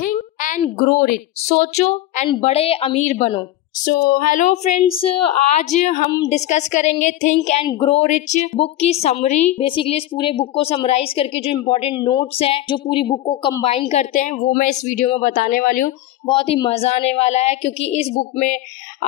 Think and grow rich, सोचो and बड़े अमीर बनो। सो हेलो फ्रेंड्स, आज हम डिस्कस करेंगे think and grow rich book की समरी। बेसिकली इस पूरे बुक को समराइज करके जो इम्पोर्टेंट नोट्स हैं जो पूरी बुक को कंबाइन करते हैं वो मैं इस वीडियो में बताने वाली हूँ। बहुत ही मजा आने वाला है क्योंकि इस बुक में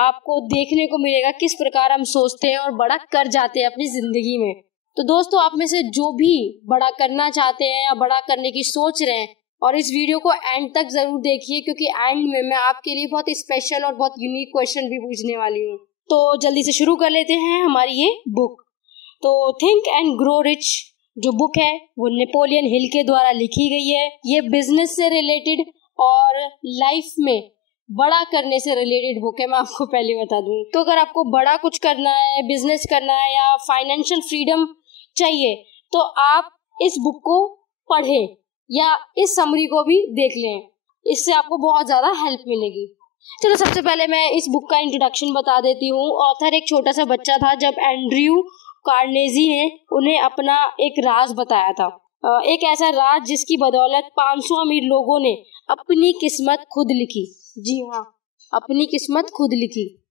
आपको देखने को मिलेगा किस प्रकार हम सोचते हैं और बड़ा कर जाते हैं अपनी जिंदगी में। तो दोस्तों, आप में से जो भी बड़ा करना चाहते हैं या बड़ा करने की सोच रहे हैं, और इस वीडियो को एंड तक जरूर देखिए क्योंकि एंड में मैं आपके लिए बहुत स्पेशल और बहुत यूनिक क्वेश्चन भी पूछने वाली हूँ। तो जल्दी से शुरू कर लेते हैं हमारी ये बुक। तो थिंक एंड ग्रो रिच जो बुक है वो नेपोलियन हिल के द्वारा लिखी गई है। ये बिजनेस से रिलेटेड और लाइफ में बड़ा करने से रिलेटेड बुक है, मैं आपको पहले बता दूं। तो अगर आपको बड़ा कुछ करना है, बिजनेस करना है या फाइनेंशियल फ्रीडम चाहिए तो आप इस बुक को पढ़ें या इस समरी को भी देख लें, इससे आपको बहुत ज्यादा हेल्प मिलेगी। चलो सबसे पहले मैं इस बुक का इंट्रोडक्शन बता देती हूँ। ऑथर एक छोटा सा बच्चा था जब एंड्रयू कार्नेजी ने उन्हें अपना एक राज बताया था, एक ऐसा राज जिसकी बदौलत 500 अमीर लोगों ने अपनी किस्मत खुद लिखी। जी हाँ, अपनी किस्मत खुद लिखी।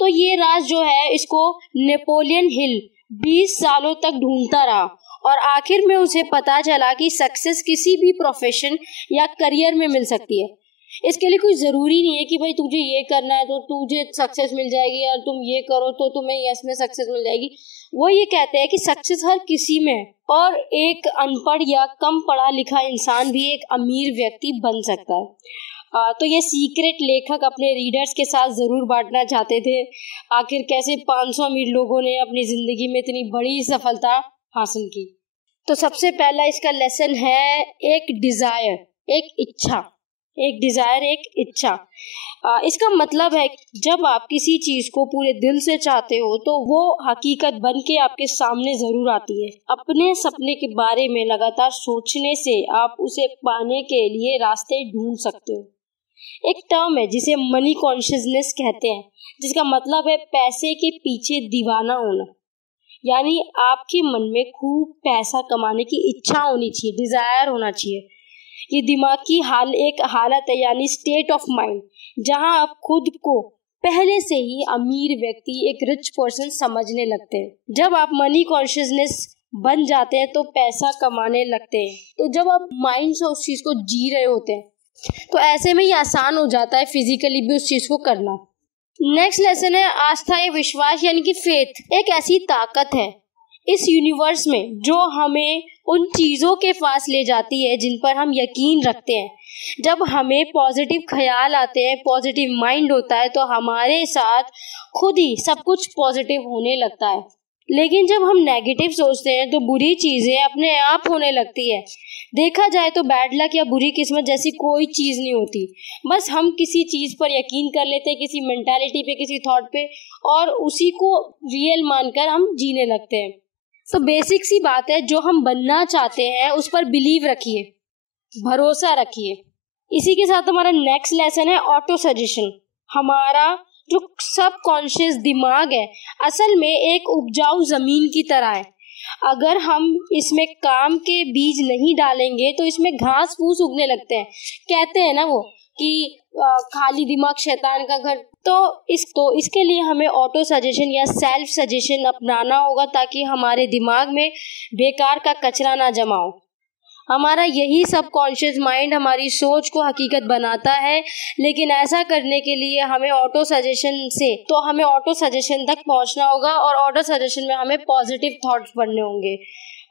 तो ये राज जो है इसको नेपोलियन हिल 20 सालों तक ढूंढता रहा और आखिर में उसे पता चला कि सक्सेस किसी भी प्रोफेशन या करियर में मिल सकती है। इसके लिए कोई जरूरी नहीं है कि भाई तुझे ये करना है तो तुझे सक्सेस मिल जाएगी या तुम ये करो तो तुम्हें इसमें सक्सेस मिल जाएगी। वो ये कहते हैं कि सक्सेस हर किसी में है और एक अनपढ़ या कम पढ़ा लिखा इंसान भी एक अमीर व्यक्ति बन सकता है। तो ये सीक्रेट लेखक अपने रीडर्स के साथ जरूर बांटना चाहते थे आखिर कैसे 500 अमीर लोगों ने अपनी जिंदगी में इतनी बड़ी सफलता हासिल की। तो सबसे पहला इसका लेसन है एक डिजायर, एक इच्छा। एक डिजायर, एक इच्छा। इसका मतलब है जब आप किसी चीज को पूरे दिल से चाहते हो तो वो हकीकत बन के आपके सामने जरूर आती है। अपने सपने के बारे में लगातार सोचने से आप उसे पाने के लिए रास्ते ढूंढ सकते हो। एक टर्म है जिसे मनी कॉन्शियसनेस कहते हैं, जिसका मतलब है पैसे के पीछे दीवाना होना। यानी आपके मन में खूब पैसा कमाने की इच्छा होनी चाहिए, डिजायर होना चाहिए। ये दिमाग की एक हालत है, यानी स्टेट ऑफ माइंड, जहां आप खुद को पहले से ही अमीर व्यक्ति, एक रिच पर्सन समझने लगते हैं। जब आप मनी कॉन्शियसनेस बन जाते हैं तो पैसा कमाने लगते हैं। तो जब आप माइंड से उस चीज को जी रहे होते हैं तो ऐसे में ही आसान हो जाता है फिजिकली भी उस चीज को करना। नेक्स्ट लेसन है आस्था या विश्वास, यानी कि फेथ। एक ऐसी ताकत है इस यूनिवर्स में जो हमें उन चीजों के पास ले जाती है जिन पर हम यकीन रखते हैं। जब हमें पॉजिटिव ख्याल आते हैं, पॉजिटिव माइंड होता है तो हमारे साथ खुद ही सब कुछ पॉजिटिव होने लगता है। लेकिन जब हम नेगेटिव सोचते हैं तो बुरी चीजें अपने आप होने लगती है। देखा जाए तो बैड लक या बुरी किस्मत जैसी कोई चीज नहीं होती, बस हम किसी चीज पर यकीन कर लेते हैं, किसी मेंटालिटी पे, किसी थॉट पे, और उसी को रियल मानकर हम जीने लगते हैं। तो बेसिक सी बात है, जो हम बनना चाहते हैं उस पर बिलीव रखिए, भरोसा रखिए। इसी के साथ हमारा नेक्स्ट लेसन है ऑटो सजेशन। हमारा जो सबकॉन्शियस दिमाग है असल में एक उपजाऊ जमीन की तरह है। अगर हम इसमें काम के बीज नहीं डालेंगे तो इसमें घास फूस उगने लगते हैं। कहते हैं ना वो कि खाली दिमाग शैतान का घर। तो इसके लिए हमें ऑटो सजेशन या सेल्फ सजेशन अपनाना होगा ताकि हमारे दिमाग में बेकार का कचरा ना जमा हो। हमारा यही सबकॉन्शियस माइंड हमारी सोच को हकीकत बनाता है, लेकिन ऐसा करने के लिए हमें ऑटो सजेशन तक पहुंचना होगा और ऑटो सजेशन में हमें पॉजिटिव थॉट्स पढ़ने होंगे।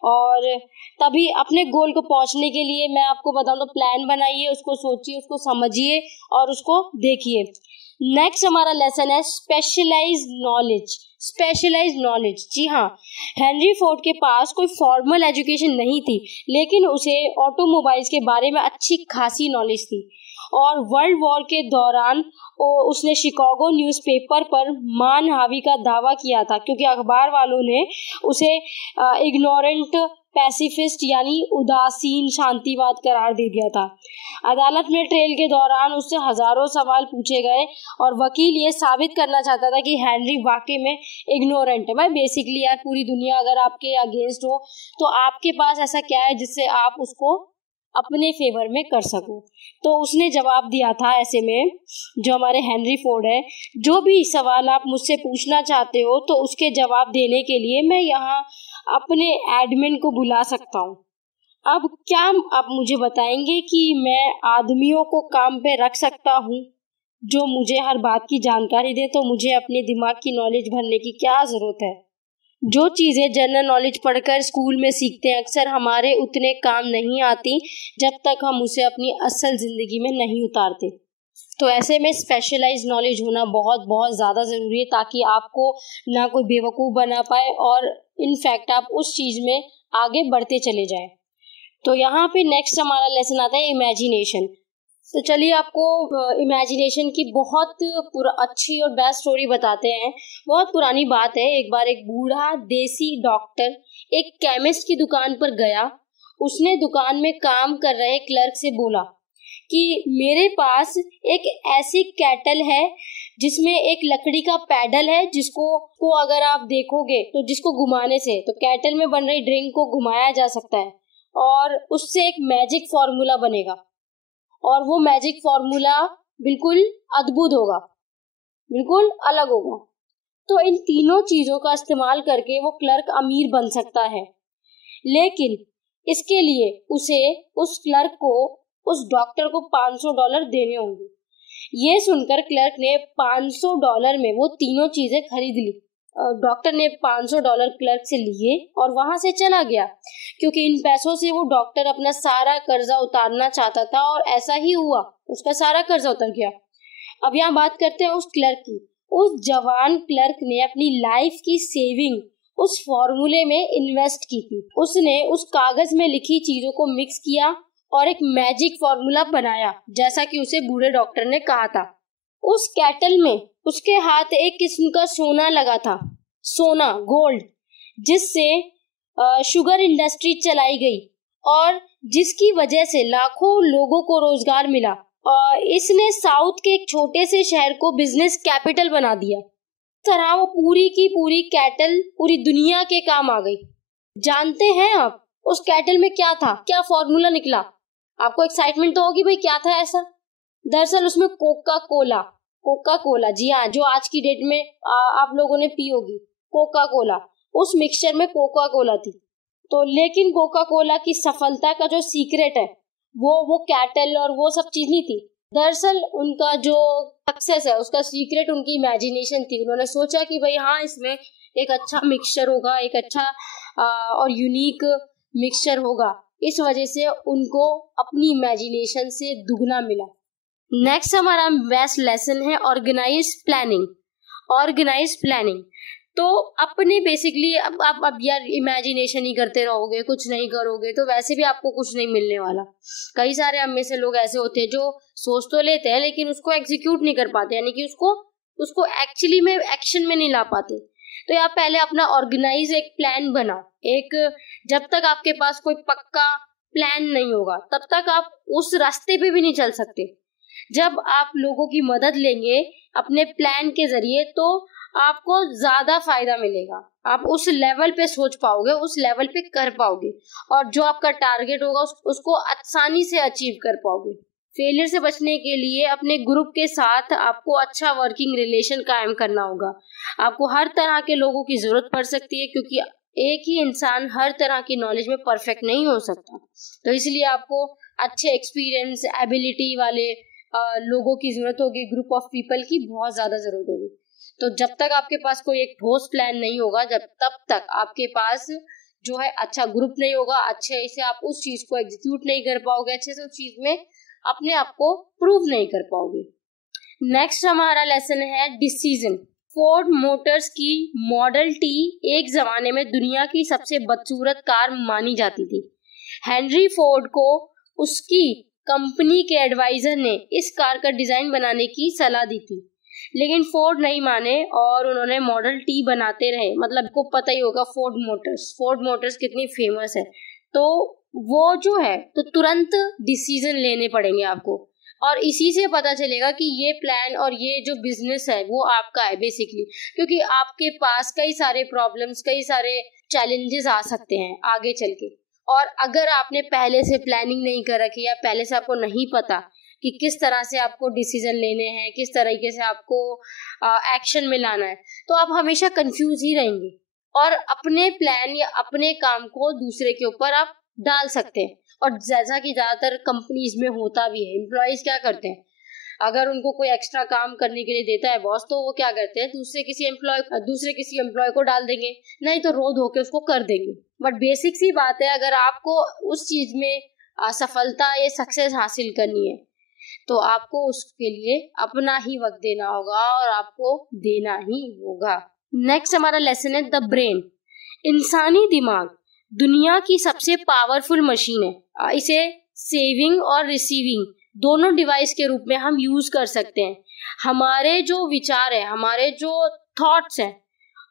और तभी अपने गोल को पहुंचने के लिए मैं आपको बताऊं तो प्लान बनाइए, उसको सोचिए, उसको समझिए और उसको देखिए। नेक्स्ट हमारा लेसन है स्पेशलाइज्ड नॉलेज। स्पेशलाइज्ड नॉलेज, जी हाँ, हेनरी फोर्ड के पास कोई फॉर्मल एजुकेशन नहीं थी, लेकिन उसे ऑटोमोबाइल्स के बारे में अच्छी खासी नॉलेज थी। और वर्ल्ड वॉर के दौरान उसने शिकागो न्यूज़पेपर पर मानहावी का दावा किया था क्योंकि अखबार वालों ने उसे इग्नोरेंट पैसिफिस्ट यानी उदासीन शांतिवाद करार दे दिया था। अदालत में ट्रायल के दौरान उससे हजारों सवाल पूछे गए और वकील ये साबित करना चाहता था कि हेनरी वाकई में इग्नोरेंट है। भाई बेसिकली यार, पूरी दुनिया अगर आपके अगेंस्ट हो तो आपके पास ऐसा क्या है जिससे आप उसको अपने फेवर में कर सकूं। तो उसने जवाब दिया था ऐसे में, जो हमारे हेनरी फोर्ड है, जो भी सवाल आप मुझसे पूछना चाहते हो तो उसके जवाब देने के लिए मैं यहाँ अपने एडमिन को बुला सकता हूँ। अब क्या आप मुझे बताएंगे कि मैं आदमियों को काम पे रख सकता हूँ जो मुझे हर बात की जानकारी दे? तो मुझे अपने दिमाग की नॉलेज भरने की क्या ज़रूरत है? जो चीज़ें जनरल नॉलेज पढ़कर स्कूल में सीखते हैं अक्सर हमारे उतने काम नहीं आती जब तक हम उसे अपनी असल ज़िंदगी में नहीं उतारते। तो ऐसे में स्पेशलाइज नॉलेज होना बहुत बहुत ज़्यादा ज़रूरी है, ताकि आपको ना कोई बेवकूफ़ बना पाए और इनफैक्ट आप उस चीज़ में आगे बढ़ते चले जाएं। तो यहाँ पे नेक्स्ट हमारा लेसन आता है इमेजिनेशन। तो चलिए आपको इमेजिनेशन की बहुत अच्छी और बेस्ट स्टोरी बताते हैं। बहुत पुरानी बात है। एक बार एक बूढ़ा देसी डॉक्टर एक केमिस्ट की दुकान पर गया। उसने दुकान में काम कर रहे क्लर्क से बोला कि मेरे पास एक ऐसी कैटल है जिसमें एक लकड़ी का पैडल है, जिसको अगर आप देखोगे तो जिसको घुमाने से तो कैटल में बन रही ड्रिंक को घुमाया जा सकता है और उससे एक मैजिक फॉर्मूला बनेगा और वो मैजिक फॉर्मूला बिल्कुल अद्भुत होगा, बिल्कुल अलग होगा। तो इन तीनों चीजों का इस्तेमाल करके वो क्लर्क अमीर बन सकता है, लेकिन इसके लिए उसे उस क्लर्क को, उस डॉक्टर को $500 देने होंगे। ये सुनकर क्लर्क ने $500 में वो तीनों चीजें खरीद ली। डॉक्टर ने $500 क्लर्क से लिए और वहां से चला गया, क्योंकि इन पैसों से वो डॉक्टर अपना सारा कर्जा उतारना चाहता था और ऐसा ही हुआ, उसका सारा कर्जा उतर गया। अब यहाँ बात करते हैं उस क्लर्क की। उस जवान क्लर्क ने अपनी लाइफ की सेविंग उस फॉर्मूले में इन्वेस्ट की थी। उसने उस कागज में लिखी चीजों को मिक्स किया और एक मैजिक फॉर्मूला बनाया, जैसा कि उसे बूढ़े डॉक्टर ने कहा था। उस कैटल में उसके हाथ एक किस्म का सोना लगा था, सोना, गोल्ड, जिससे शुगर इंडस्ट्री चलाई गई और जिसकी वजह से लाखों लोगों को रोजगार मिला। और इसने साउथ के एक छोटे से शहर को बिजनेस कैपिटल बना दिया। तरह वो पूरी की पूरी कैटल पूरी दुनिया के काम आ गई। जानते हैं आप उस कैटल में क्या था, क्या फॉर्मूला निकला? आपको एक्साइटमेंट तो होगी भाई, क्या था ऐसा? दरअसल उसमें कोका कोला, जी हाँ, जो आज की डेट में आप लोगों ने पी होगी, कोका कोला। उस मिक्सचर में कोका कोला थी। तो लेकिन कोका कोला की सफलता का जो सीक्रेट है वो कैटल और वो सब चीज नहीं थी। दरअसल उनका जो सक्सेस है उसका सीक्रेट उनकी इमेजिनेशन थी। उन्होंने सोचा कि भाई हाँ, इसमें एक अच्छा मिक्सचर होगा, एक अच्छा और यूनिक मिक्सचर होगा। इस वजह से उनको अपनी इमेजिनेशन से दुगना मिला। नेक्स्ट हमारा बेस्ट लेसन है ऑर्गेनाइज प्लानिंग। तो अपने बेसिकली अब यार इमेजिनेशन ही करते रहोगे, कुछ नहीं करोगे तो वैसे भी आपको कुछ नहीं मिलने वाला। कई सारे हम में से लोग ऐसे होते हैं जो सोच तो लेते हैं लेकिन उसको एग्जीक्यूट नहीं कर पाते, यानी कि उसको एक्चुअली में एक्शन में नहीं ला पाते। तो आप पहले अपना ऑर्गेनाइज एक प्लान बनाओ। जब तक आपके पास कोई पक्का प्लान नहीं होगा तब तक आप उस रास्ते पे भी नहीं चल सकते। जब आप लोगों की मदद लेंगे अपने प्लान के जरिए तो आपको ज्यादा फायदा मिलेगा। आप उस लेवल पे सोच पाओगे, उस लेवल पे कर पाओगे और जो आपका टारगेट होगा उसको आसानी से अचीव कर पाओगे। फेलियर से बचने के लिए अपने ग्रुप के साथ आपको अच्छा वर्किंग रिलेशन कायम करना होगा। आपको हर तरह के लोगों की जरूरत पड़ सकती है, क्योंकि एक ही इंसान हर तरह की नॉलेज में परफेक्ट नहीं हो सकता। तो इसलिए आपको अच्छे एक्सपीरियंस, एबिलिटी वाले लोगों की जरूरत होगी, ग्रुप ऑफ पीपल की बहुत ज्यादा जरूरत होगी। तो जब तक आपके पास कोई एक ठोस प्लान नहीं होगा, तब तक आपके पास जो है अच्छा ग्रुप नहीं होगा, अच्छे से आप उस चीज को एग्जीक्यूट नहीं कर पाओगे, अच्छे से उस चीज में अपने आप को प्रूव नहीं कर पाओगे। नेक्स्ट हमारा लेसन है डिसीजन। फोर्ड मोटर्स की मॉडल टी एक जमाने में दुनिया की सबसे बदसूरत कार मानी जाती थी। हेनरी फोर्ड को उसकी कंपनी के एडवाइजर ने इस कार का डिजाइन बनाने की सलाह दी थी, लेकिन फोर्ड नहीं माने और उन्होंने मॉडल टी बनाते रहे। मतलब को पता ही होगा फोर्ड मोटर्स कितनी फेमस है। तो वो जो है तो तुरंत डिसीजन लेने पड़ेंगे आपको, और इसी से पता चलेगा कि ये प्लान और ये जो बिजनेस है वो आपका है बेसिकली, क्योंकि आपके पास कई सारे प्रॉब्लम्स, कई सारे चैलेंजेस आ सकते हैं आगे चल के, और अगर आपने पहले से प्लानिंग नहीं कर रखी या पहले से आपको नहीं पता कि किस तरह से आपको डिसीजन लेने हैं, किस तरीके से आपको एक्शन में लाना है, तो आप हमेशा कंफ्यूज ही रहेंगे और अपने प्लान या अपने काम को दूसरे के ऊपर आप डाल सकते हैं। और जैसा कि ज्यादातर कंपनीज में होता भी है, एम्प्लॉयज क्या करते हैं, अगर उनको कोई एक्स्ट्रा काम करने के लिए देता है बॉस, तो वो क्या करते हैं, दूसरे किसी एम्प्लॉय को डाल देंगे, नहीं तो रो धो के उसको कर देंगे। बट बेसिक सी बात है, अगर आपको उस चीज में सफलता या सक्सेस हासिल करनी है तो आपको उसके लिए अपना ही वक्त देना होगा और आपको देना ही होगा। नेक्स्ट हमारा लेसन है द ब्रेन। इंसानी दिमाग दुनिया की सबसे पावरफुल मशीन है। इसे सेविंग और रिसीविंग दोनों डिवाइस के रूप में हम यूज कर सकते हैं। हमारे जो विचार है, हमारे जो थॉट्स हैं,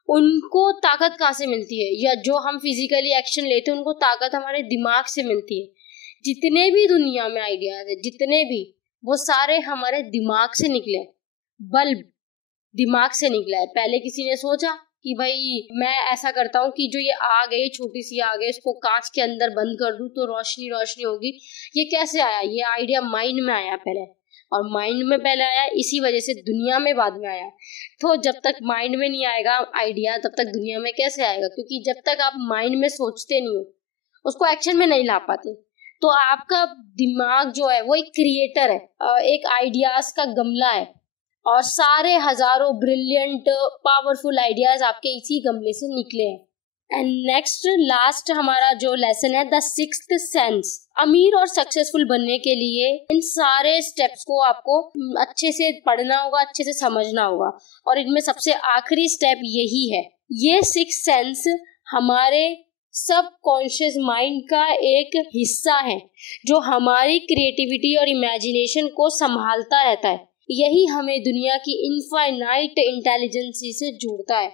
उनको ताकत कहाँ से मिलती है, या जो हम फिजिकली एक्शन लेते हैं उनको ताकत हमारे दिमाग से मिलती है। जितने भी दुनिया में आइडियाज है, जितने भी, वो सारे हमारे दिमाग से निकले। बल्ब दिमाग से निकला है। पहले किसी ने सोचा कि भाई मैं ऐसा करता हूँ कि जो ये आग है, छोटी सी आग है, इसको कांच के अंदर बंद कर दूं तो रोशनी रोशनी होगी। ये कैसे आया? ये आइडिया माइंड में आया पहले, और माइंड में पहले आया, इसी वजह से दुनिया में बाद में आया। तो जब तक माइंड में नहीं आएगा आइडिया, तब तक दुनिया में कैसे आएगा? क्योंकि जब तक आप माइंड में सोचते नहीं हो, उसको एक्शन में नहीं ला पाते। तो आपका दिमाग जो है वो एक क्रिएटर है, एक आइडियाज का गमला है, और सारे हजारों ब्रिलियंट पावरफुल आइडियाज आपके इसी गमले से निकले हैं। एंड नेक्स्ट लास्ट हमारा जो लेसन है द सिक्स्थ सेंस। अमीर और सक्सेसफुल बनने के लिए इन सारे स्टेप्स को आपको अच्छे से पढ़ना होगा, अच्छे से समझना होगा, और इनमें सबसे आखिरी स्टेप यही है। ये सिक्स सेंस हमारे सब कॉन्शियस माइंड का एक हिस्सा है जो हमारी क्रिएटिविटी और इमेजिनेशन को संभालता रहता है। यही हमें दुनिया की इनफाइनाइट इंटेलिजेंस से जोड़ता है।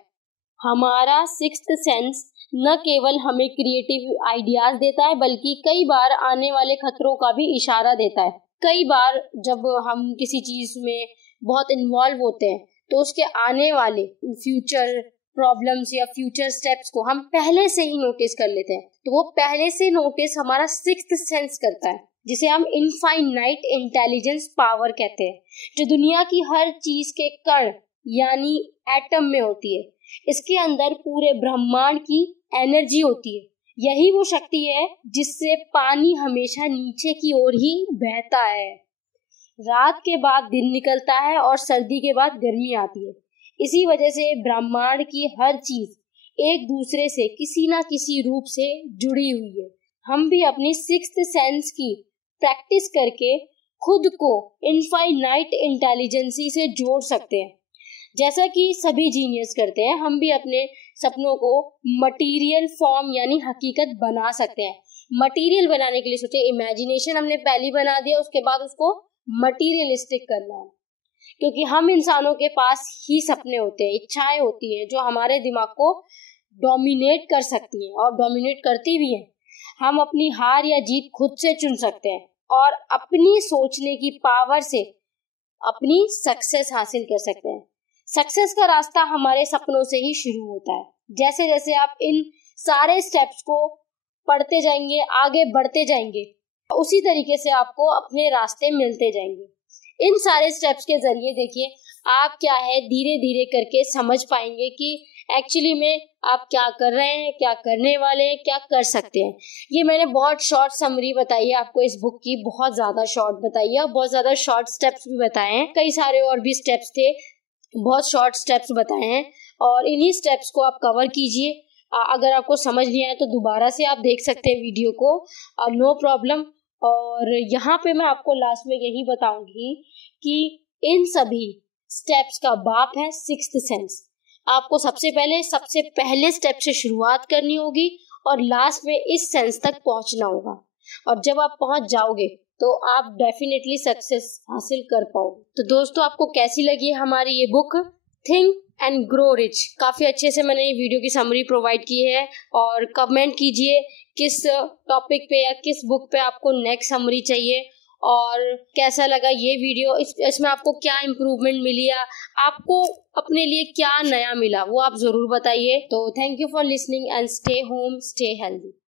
हमारा सिक्स्थ सेंस न केवल हमें क्रिएटिव आइडियाज देता है, बल्कि कई बार आने वाले खतरों का भी इशारा देता है। कई बार जब हम किसी चीज में बहुत इन्वॉल्व होते हैं तो उसके आने वाले फ्यूचर प्रॉब्लम्स या फ्यूचर स्टेप्स को हम पहले से ही नोटिस कर लेते हैं। तो वो पहले से नोटिस हमारा सिक्स्थ सेंस करता है, जिसे हम इनफाइनाइट इंटेलिजेंस पावर कहते हैं, जो दुनिया की हर चीज के कण यानी एटम में होती है। इसके अंदर पूरे ब्रह्मांड की एनर्जी होती है। यही वो शक्ति है जिससे पानी हमेशा नीचे की ओर ही बहता है। रात के बाद दिन निकलता है और सर्दी के बाद गर्मी आती है। इसी वजह से ब्रह्मांड की हर चीज एक दूसरे से किसी ना किसी रूप से जुड़ी हुई है। हम भी अपनी सिक्स्थ सेंस की प्रैक्टिस करके खुद को इनफाइनाइट इंटेलिजेंसी से जोड़ सकते हैं। जैसा कि सभी जीनियस करते हैं, हम भी अपने सपनों को मटेरियल फॉर्म यानी हकीकत बना सकते हैं। मटेरियल बनाने के लिए सोचे, इमेजिनेशन हमने पहले बना दिया, उसके बाद उसको मटेरियलिस्टिक करना है। क्योंकि हम इंसानों के पास ही सपने होते हैं, इच्छाएं होती हैं जो हमारे दिमाग को डोमिनेट कर सकती हैं और डोमिनेट करती भी हैं। हम अपनी हार या जीत खुद से चुन सकते हैं और अपनी सोचने की पावर से अपनी सक्सेस हासिल कर सकते हैं। सक्सेस का रास्ता हमारे सपनों से ही शुरू होता है। जैसे जैसे आप इन सारे स्टेप्स को पढ़ते जाएंगे, आगे बढ़ते जाएंगे, उसी तरीके से आपको अपने रास्ते मिलते जाएंगे। इन सारे स्टेप्स के जरिए देखिए आप क्या है धीरे धीरे करके समझ पाएंगे कि एक्चुअली में आप क्या कर रहे हैं, क्या करने वाले हैं, क्या कर सकते हैं। ये मैंने बहुत शॉर्ट समरी बताई है आपको इस बुक की, बहुत ज्यादा शॉर्ट बताई है, बहुत ज्यादा शॉर्ट स्टेप्स भी बताए हैं। कई सारे और भी स्टेप्स थे, बहुत शॉर्ट स्टेप्स बताए हैं, और इन्हीं स्टेप्स को आप कवर कीजिए। अगर आपको समझ नहीं आए तो दोबारा से आप देख सकते हैं वीडियो को, नो प्रॉब्लम। और यहाँ पे मैं आपको लास्ट में यही बताऊंगी कि इन सभी स्टेप्स का बाप है सिक्स्थ सेंस। आपको सबसे पहले स्टेप से शुरुआत करनी होगी और लास्ट में इस सेंस तक पहुंचना होगा, और जब आप पहुंच जाओगे तो आप डेफिनेटली सक्सेस हासिल कर पाओगे। तो दोस्तों, आपको कैसी लगी हमारी ये book think and grow rich? काफी अच्छे से मैंने ये वीडियो की समरी प्रोवाइड की है, और कमेंट कीजिए किस टॉपिक पे या किस बुक पे आपको नेक्स्ट समरी चाहिए, और कैसा लगा ये वीडियो, इसमें आपको क्या इम्प्रूवमेंट मिली या आपको अपने लिए क्या नया मिला, वो आप जरूर बताइए। तो thank you for listening and stay home, stay healthy.